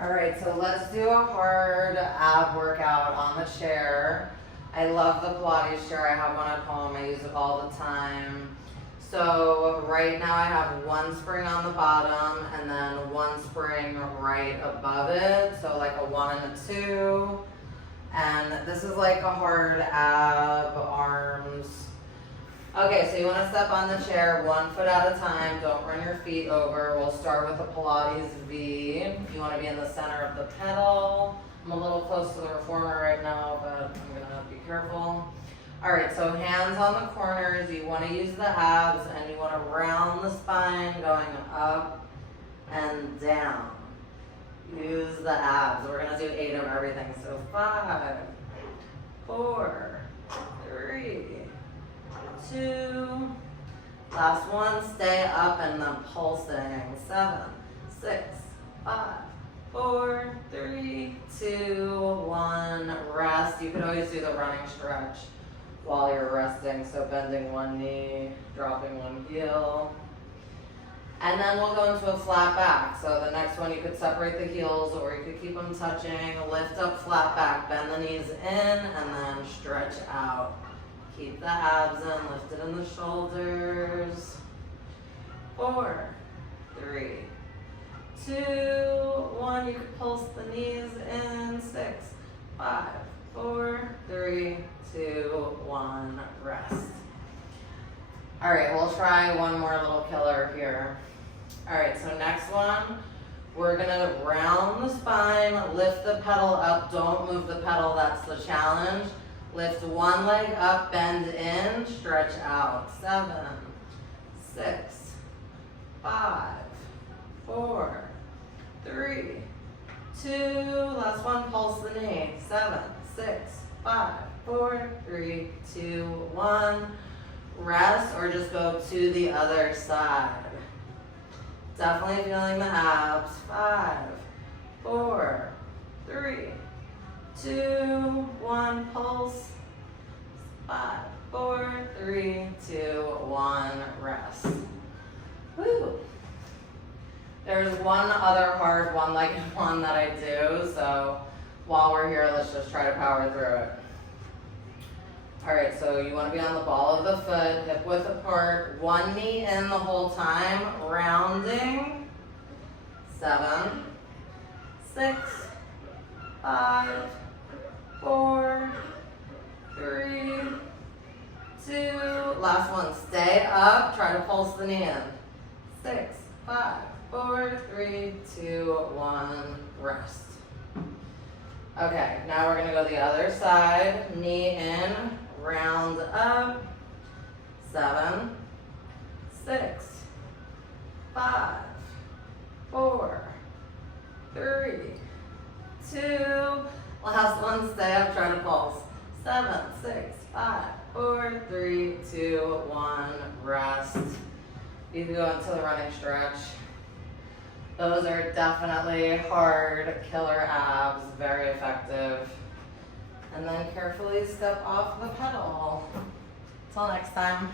All right, so let's do a hard ab workout on the chair. I love the Pilates chair. I have one at home. I use it all the time. So right now I have one spring on the bottom and then one spring right above it. So like a 1 and a 2. And this is like a hard ab, arms. Okay, so you want to step on the chair 1 foot at a time. Don't run your feet over. We'll start with a Pilates V. You want to be in the center of the pedal. I'm a little close to the reformer right now, but I'm going to be careful. All right, so hands on the corners. You want to use the abs and you want to round the spine going up and down. Use the abs. We're going to do 8 of everything. So 5, 4, 3, 2. Last one, stay up and then pulsing. 7, 6, 5, 4, 3, 2, 1. Rest. You could always do the running stretch while you're resting. So bending one knee, dropping one heel. And then we'll go into a flat back. So the next one, you could separate the heels or you could keep them touching. Lift up, flat back, bend the knees in, and then stretch out. Keep the abs in, lift it in the shoulders. 4, 3, 2, 1. You can pulse the knees in. 6, 5, 4, 3, 2, 1. Rest. All right, we'll try one more little killer here. All right, so next one, we're gonna round the spine, lift the pedal up. Don't move the pedal, that's the challenge. Lift one leg up, bend in, stretch out. 7, 6, 5, 4, 3, 2. Last one, pulse the knee. 7, 6, 5, 4, 3, 2, 1. Rest or just go to the other side. Definitely feeling the abs. 5, 4, 3, 2, 1. Pulse. 5, 4, 3, 2, 1. Rest. Woo. There's one other hard one-legged one that I do, so while we're here, let's just try to power through it. All right, so you want to be on the ball of the foot, hip width apart, one knee in the whole time, rounding. 7, 6, 5, 4, 3, 2. Last one, stay up, try to pulse the knee in. 6, 5, 4, 3, 2, 1, rest. Okay, now we're gonna go the other side, knee in, round up. 7, 6, 5, 4, 3, 2. Last one, stay up, try to pulse. 7, 6, 5, 4, 3, 2, 1, rest. You can go into the running stretch. Those are definitely hard killer abs, very effective. And then carefully step off the pedal. Till next time.